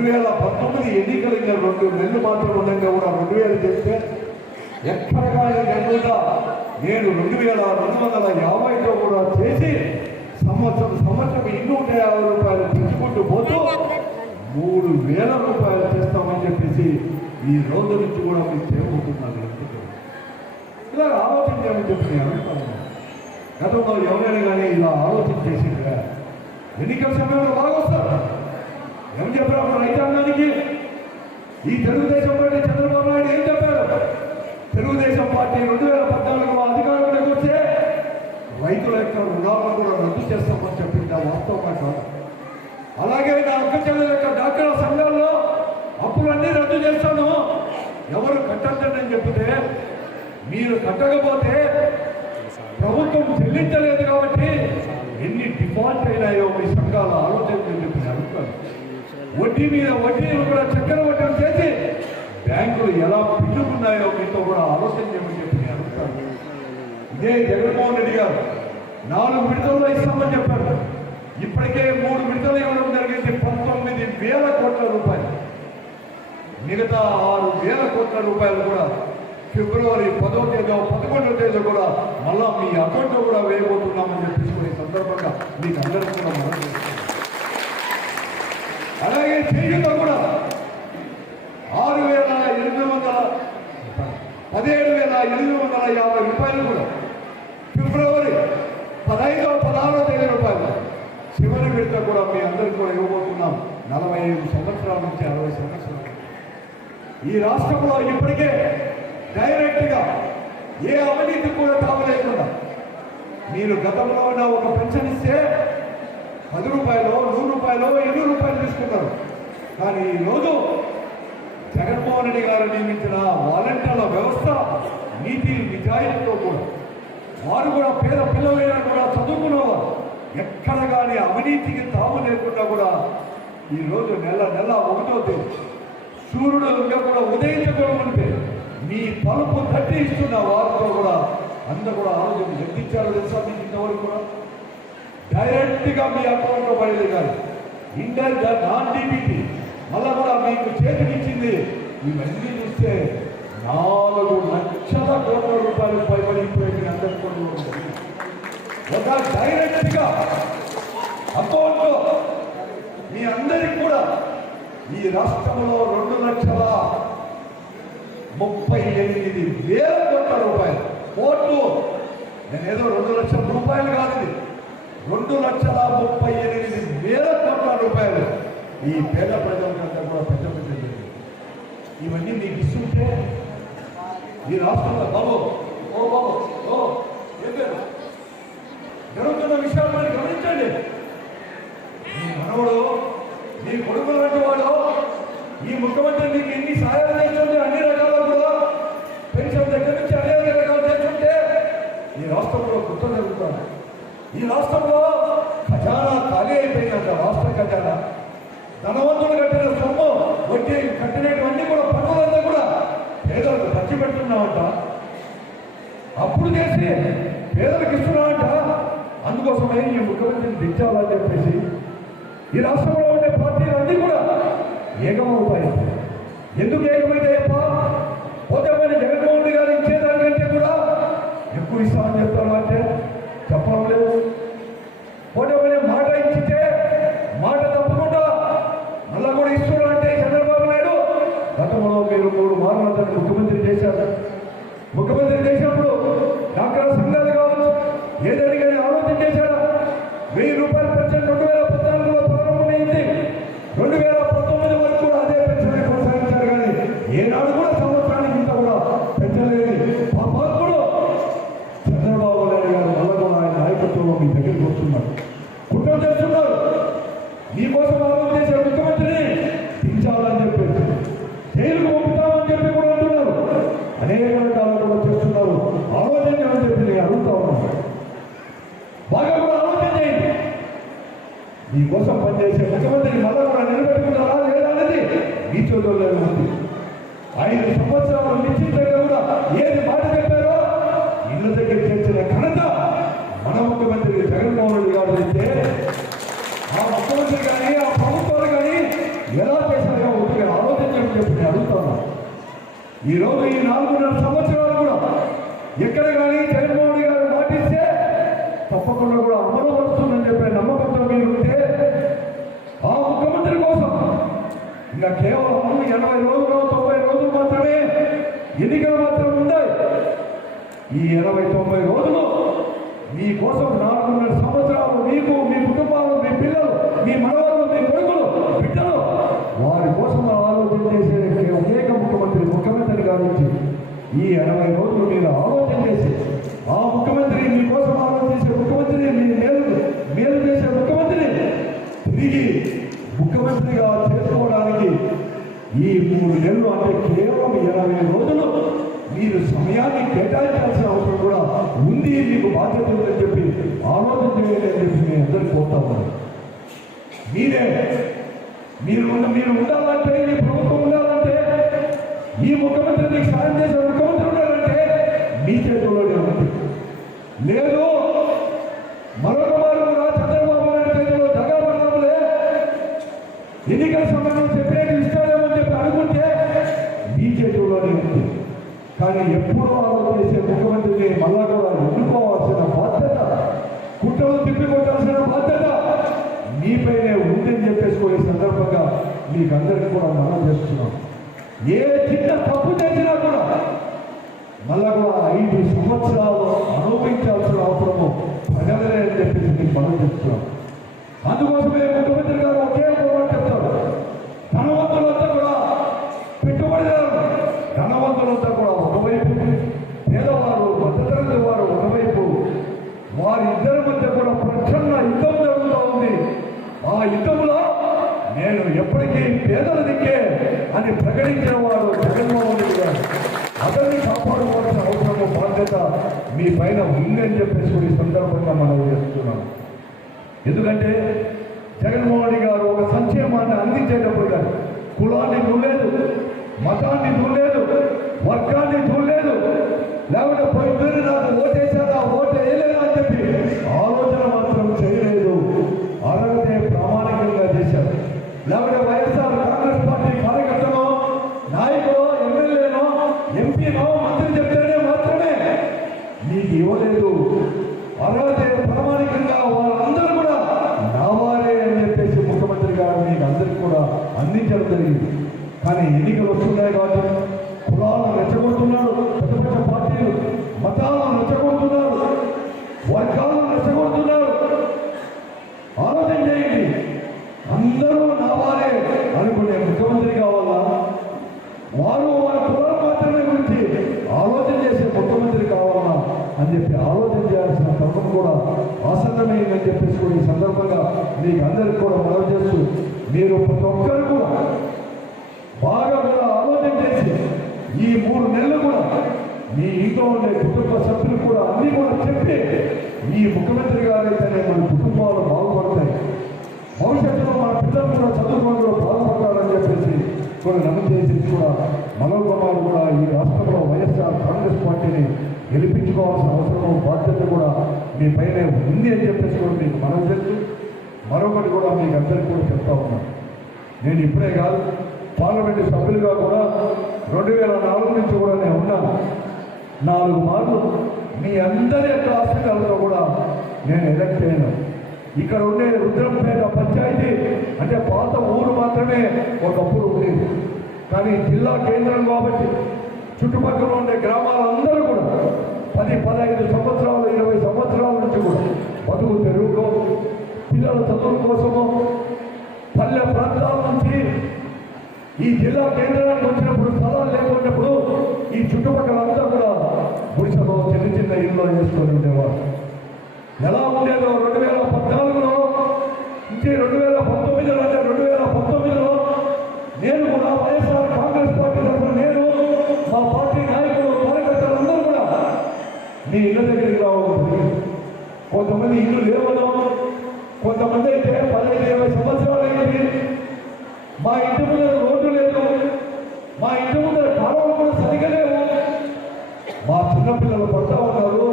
2019 ఎన్నికలు ఇంకా 2 నెలలు మాత్రం ఉండగా కూడా 2000 చేస్తే ఎక్కడ కానీ లేకుండా నేను 2250తో కూడా చేసి సంవత్సరం 250 రూపాయలు పెంచుకుంటూ పోతూ 3000 రూపాయలు చేస్తామని చెప్పేసి ఈ రోజు నుంచి కూడా మీకు చేయబోతున్నారు. ఇలా ఆలోచించామని చెప్పి నేను అనుకుంటున్నాను. గతంలో ఎవరైనా కానీ ఇలా ఆలోచన చేసిందిగా ఎన్నికల సమయంలో బాగా వస్తారు. ఏం చెప్పారు రైతాంగానికి? ఈ తెలుగుదేశం పార్టీ చంద్రబాబు నాయుడు ఏం చెప్పారు? తెలుగుదేశం పార్టీ 2014లో అధికారంలోకి వస్తే రైతుల యొక్క రుణాలను కూడా రద్దు చేస్తామని చెప్పింది వాస్తవంగా కాదు. అలాగే నా అక్క చెల్లెల యొక్క డాక్టర్ల సంఘాల్లో అప్పులన్నీ రద్దు చేస్తాను, ఎవరు కట్టద్దని చెప్తే మీరు కట్టకపోతే ప్రభుత్వం చెల్లించలేదు కాబట్టి ఎన్ని డిఫాల్ట్ అయినాయో మీ సంఘాల ఆలోచన చెప్పి అడుగుతారు. వడ్డీ మీద వడ్డీలు కూడా చక్కెర వడ్డీలు చేసి బ్యాంకులు ఎలా పిండుకున్నాయో మీతో కూడా ఆలోచన చేయమని చెప్పి అడుగుతారు. ఇదే జగన్మోహన్ రెడ్డి గారు 4 విడతల్లో ఇస్తామని చెప్పారు. ఇప్పటికే 3 విడతలు ఇవ్వడం జరిగింది. 19,000 కోట్ల రూపాయలు. మిగతా 6,000 కోట్ల రూపాయలు కూడా ఫిబ్రవరి 10వ తేదీ 11వ తేదీ కూడా మళ్ళా మీ అకౌంట్లో కూడా వేయబోతున్నామని చెప్పేసి ఈ సందర్భంగా మీకు అందరికీ కూడా మనం చేస్తున్నాం. అలాగే చేయుతో కూడా 17,850 రూపాయలు కూడా ఫిబ్రవరి 15వ 16వ తేదీ రూపాయలు చివరి విడత కూడా మీ అందరికీ కూడా ఇవ్వబోతున్నాం. 45 సంవత్సరాల నుంచి 60 సంవత్సరాలు ఈ రాష్ట్రంలో ఇప్పటికే డైరెక్ట్గా ఏ అవినీతి కూడా తావలేకుండా మీరు గతంలో ఉన్న ఒక పెన్షన్ ఇస్తే 10 రూపాయలు 100 రూపాయలు 200 రూపాయలు తీసుకున్నారు. కానీ ఈరోజు జగన్మోహన్ రెడ్డి గారు నియమించిన వాలంటీర్ల వ్యవస్థ నీతి నిజాయితీతో కూడా వారు కూడా పేద పిల్లలైనా కూడా చదువుకున్నవారు ఎక్కడ కానీ అవినీతికి తాము లేకుండా కూడా ఈరోజు నెల 1వ తేదీ సూర్యుడు కూడా ఉదయించకూడమంటే మీ తలుపు తట్టి ఇస్తున్న వారితో కూడా అందరూ కూడా ఆలోచన ఎత్తించారు తెలుసా? మీకు ఇంతవరకు కూడా డైరెక్ట్గా మీ అకౌంట్లో పడేది కాదు. ఇండైరెక్ట్ నాన్ డీబీటీ మళ్ళా కూడా మీకు చేతికి ఇచ్చింది. ఇవన్నీ చూస్తే 4 లక్షల కోట్ల రూపాయలు పైబడిపోయి అందరికీ ఒక డైరెక్ట్గా అకౌంట్లో మీ అందరికి కూడా ఈ రాష్ట్రంలో 2,38,000 కోట్ల రూపాయలు కోట్లు. నేనేదో 2 లక్షల రూపాయలు కాదు, 2,38,000 కోట్ల రూపాయలు ఈ పేద ప్రజలకంతా కూడా పెద్ద పెద్ద ఇవన్నీ మీకు ఇస్తుంటే ఈ రాష్ట్రంలో బాబు ఏం పేరు జరుగుతున్న విషయాలు మీరు గమనించండి. మీ మనవడు మీ కొడుకు లాంటి వాడు ఈ ముఖ్యమంత్రి మీకు ఎన్ని సహాయాలు చేస్తుంటే అన్ని రకాల కూడా పెన్షన్ దగ్గర నుంచి అనేక రకాలు చేస్తుంటే ఈ రాష్ట్రంలో గుర్తు జరుగుతుంది. ఈ రాష్ట్రంలో ఖజానా ఖాళీ అయిపోయినంత రాష్ట్ర ఖజానా ధనవంతులు కట్టిన సొమ్ము వడ్డీ కట్టినటువంటి కూడా పన్నులంతా కూడా పేదలకు ఖర్చు పెడుతున్నామంట, అప్పుడు చేసి పేదలకు ఇస్తున్నామంట. అందుకోసమే ఈ ముఖ్యమంత్రిని దించాలని చెప్పేసి ఈ రాష్ట్రంలో ఉండే పార్టీలు అన్నీ కూడా ఏకమవుతాయి. ఎందుకు ఏకమైతాయప్ప? పోతే జగన్మోహన్ రెడ్డి గారు ఇచ్చేదానికంటే కూడా ఎక్కువ ఇస్తామని చెప్తారు అంటే చెప్పడం లేదు. పోతే మాట ఇచ్చితే మాట తప్పకుండా మళ్ళా కూడా ఇస్తున్నారు అంటే చంద్రబాబు నాయుడు గతంలో మీరు 3 మార్లు అతను ముఖ్యమంత్రి చేశారు. ముఖ్యమంత్రి చేసినప్పుడు డాక్టర్ సంఘాలు కావచ్చు ఏదని కానీ ఆలోచన చేశారా? 1000 రూపాయలు పెన్షన్ 2014లో ప్రారంభమైంది. 2019 వరకు కూడా అదే పెన్షన్ కొనసాగించారు. కానీ ఏనాడు కూడా సంవత్సరానికి ఇంత కూడా పెంచలేదు. పాపాత్ముడు చంద్రబాబు నాయుడు గారు వల్ల కూడా ఆయన నాయకత్వంలో మీ దగ్గరికి వస్తున్నారు, కుట్ర చేస్తున్నారు. మీకోసం ఆలోచన చేసే ముఖ్యమంత్రిని దించాలని చెప్పేసి జైలుకు పంపుతామని చెప్పి కూడా అంటున్నారు. అనేక రకాలు కూడా చేస్తున్నారు. ఆలోచన అని చెప్పి నేను అడుగుతా ఉన్నాను. బాగా కూడా ఆలోచన చేయండి. మీకోసం పనిచేసే ముఖ్యమంత్రిని మళ్ళా కూడా నిలబెట్టుకుంటారా లేదా అనేది మీ చేతుల్లో ఉంది. 5 సంవత్సరాలు నిశ్చితంగా కూడా ఏది మాట చెప్పారో ఇళ్ళ దగ్గర చేర్చిన ఘనత మన ముఖ్యమంత్రి జగన్మోహన్ రెడ్డి గారు అయితే ఆ ముఖ్యమంత్రి కానీ ఆ ప్రభుత్వాలు కానీ ఎలా చేసిన చెప్పి నేను అడుగుతాను. ఈరోజు ఈ 4.5 సంవత్సరాలు కూడా ఎక్కడ కానీ జగన్మోహన్ రెడ్డి గారు మాటిస్తే తప్పకుండా కూడా అమలు పడుతుందని చెప్పే నమ్మకంతో మీరు ఉంటే ఆ ముఖ్యమంత్రి కోసం ఇంకా కేవలం 80 రోజులు 90 రోజులు మాత్రమే ఎన్నికలు మాత్రం ఉన్నాయి. ఈ 80-90 రోజులు మీకోసం 4.5 సంవత్సరాలు మీకు, మీ కుటుంబాలు, మీ పిల్లలు, మీ మనవాళ్ళు, మీ కొడుకులు, బిడ్డలు వారి కోసం ఆలోచన చేసే అనేక ముఖ్యమంత్రి గారి నుంచి ఈ 80 రోజులు మీరు ఆలోచన చేసి ఆ ముఖ్యమంత్రి మీకోసం ఆలోచించే ముఖ్యమంత్రి, మీ మేలు చేసే ముఖ్యమంత్రిని తిరిగి ముఖ్యమంత్రిగా చేసుకోవడానికి ఈ 3 నెలలు అంటే కేవలం 80 రోజులు మీరు సమయాన్ని కేటాయించాల్సిన అవసరం కూడా ఉంది. మీకు బాధ్యత ఉందని చెప్పి ఆలోచన చేయాలని చెప్పి నేను అందరికీ కోరుతా ఉన్నాను. మీరు ఉండాలంటే, మీ ప్రభుత్వం ఉండాలంటే, ఈ ముఖ్యమంత్రి మీకు సాయం చేసే ముఖ్యమంత్రి ఉండాలంటే మీ చేతుల్లోనే ఉంది. లేదు మరొక వారు కూడా చంద్రబాబు నాయుడు చేతిలో జగన్మోహన్లే ఎన్నికల సమయంలో చెప్పేది ఇస్తారేమో అని చెప్పి అనుకుంటే మీ చేతుల్లోనే ఉంది. కానీ ఎప్పుడూ ఆలోచన చేసే ముఖ్యమంత్రిని మళ్ళా కూడా ఎన్నుకోవాల్సిన బాధ్యత, కుట్రలు తిప్పికొట్టాల్సిన బాధ్యత మీపైనే ఉందని చెప్పేసుకునే సందర్భంగా మీకు అందరికీ కూడా మనం చేస్తున్నాం. ఏ చిన్న తప్పు చేసినా కూడా మళ్ళా కూడా 5 సంవత్సరాలు అనుభవించాల్సిన అవసరము ప్రజలనే అని చెప్పేసి మీకు మనం చెప్తున్నాం. అందుకోసమే ముఖ్యమంత్రి గారు ఒకే మాట చెప్తారు, ధనవంతులంతా కూడా పెట్టుబడిదారు, ధనవంతులంతా కూడా ఒకవైపు, పేదవారు మధ్యతరగతి వారు ఒకవైపు, వారిద్దరి మధ్య కూడా ప్రచండ యుద్ధం జరుగుతూ ఉంది. ఆ యుద్ధంలో నేను ఎప్పటికీ పేదల దిక్కే అని ప్రకటించిన వారు జగన్మోహన్ రెడ్డి గారు. అతన్ని కాపాడుకోవాల్సిన అవసరము, బాధ్యత మీ పైన ఉందని చెప్పేసి ఈ సందర్భంగా మనం చేస్తున్నాం. ఎందుకంటే జగన్మోహన్ రెడ్డి గారు ఒక సంక్షేమాన్ని అందించేటప్పుడు కానీ కులాన్ని చూడలేదు, మతాన్ని చూడలేదు, వర్గాన్ని చూడలేదు, లేకపోతే పొద్దున్న నాకు ఓటేసారా ఓటు వేయలేదా అని చెప్పి ఆలోచన మాత్రం చేయలేదు. అర్హతే ప్రామాణికంగా చేశారు. లేకపోతే వైఎస్ఆర్ కాంగ్రెస్ పార్టీ కార్యకర్తలో, నాయకులు, ఎమ్మెల్యేనో, ఎంపీనో, మంత్రి చెప్తేనే మాత్రమే మీకు ఇవ్వలేదు. అర్హతే ప్రామాణికంగా వాళ్ళందరూ కూడా నావారే అని చెప్పేసి ముఖ్యమంత్రి గారు మీకు అందరికీ కూడా అందించడం జరిగింది. కానీ ఎన్నికలు వస్తున్నాయి కాబట్టి కులాలను రెచ్చగొడుతున్నారు, ప్రతిపక్ష పార్టీలు మతాలను రెచ్చగొడుతున్నారు, వర్గాలను రెచ్చగొడుతున్నారు. ఆలోచన చేయండి. అందరూ నావారే అనుకునే ముఖ్యమంత్రి కావాలా, వారు వారి కులాల మాత్రమే గురించి ఆలోచన చేసే ముఖ్యమంత్రి కావాలా అని చెప్పి ఆలోచన చేయాల్సిన తరుణం కూడా ఆసన్నమైందని చెప్పేసి కూడా ఈ సందర్భంగా మీకు అందరికీ కూడా మనవి చేస్తూ, మీరు ప్రతి ఒక్కరు కూడా బాగా కూడా ఆలోచన చేసి ఈ 3 నెలలు కూడా మీ ఇంట్లో ఉండే కుటుంబ సభ్యులు కూడా అన్నీ కూడా చెప్పి ఈ ముఖ్యమంత్రి గారైతేనే మన కుటుంబాలు బాగుపడతాయి, భవిష్యత్తులో మన పిల్లలు కూడా చదువుకోవడంలో బాగుపడతారని చెప్పేసి కొన్ని నమ్మకం చేసి కూడా మనోగమాలు కూడా ఈ రాష్ట్రంలో వైఎస్ఆర్ కాంగ్రెస్ పార్టీని గెలిపించుకోవాల్సిన అవసరం, బాధ్యత కూడా మీ పైన ఉంది అని చెప్పేసి కూడా మీకు మనం చేస్తూ మరొకటి కూడా మీకు అందరికీ కూడా చెప్తా ఉన్నాను. నేను ఇప్పుడే కాదు, పార్లమెంటు సభ్యులుగా కూడా 2004 నుంచి కూడా నేను ఉన్నాను. 4 మార్లు మీ అందరి యొక్క ఆశీర్వాదంతో కూడా నేను ఎలక్ట్ అయ్యాను. ఇక్కడ ఉండే రుద్రంపేట పంచాయతీ అంటే పాత ఊరు మాత్రమే ఒకప్పుడు ఉండేది. కానీ జిల్లా కేంద్రం కాబట్టి చుట్టుపక్కల ఉండే గ్రామాలందరూ కూడా 10-15 సంవత్సరాలు 20 సంవత్సరాల నుంచి కూడా బతుకు తెరువుకో, పిల్లల చదువుల కోసము పల్లె ప్రాంతాల నుంచి ఈ జిల్లా కేంద్రానికి వచ్చినప్పుడు స్థలాలు లేకున్నప్పుడు ఈ చుట్టుపక్కలంతా కూడా గుడిసెలో చిన్న ఇల్లు వేసుకొని ఉండేవారు. ఎలా ఉండేదో 2014లో నుంచి 2019లో అంటే 2019లో నేను కూడా వైఎస్ఆర్ కాంగ్రెస్ పార్టీ తరఫున నేను మా పార్టీ నాయకులు కార్యకర్తలందరూ కూడా మీ ఇళ్ళ దగ్గరికి రావాలి. కొంతమంది ఇల్లు లేవను, కొంతమంది అయితే 15-20 సంవత్సరాలు అయింది. మా ఇంటి ముందర రోడ్డు లేదు, మా ఇంటి ముందర కాలువలు కూడా సరిగా లేవు. మా చిన్నపిల్లలు పడతా ఉన్నారు,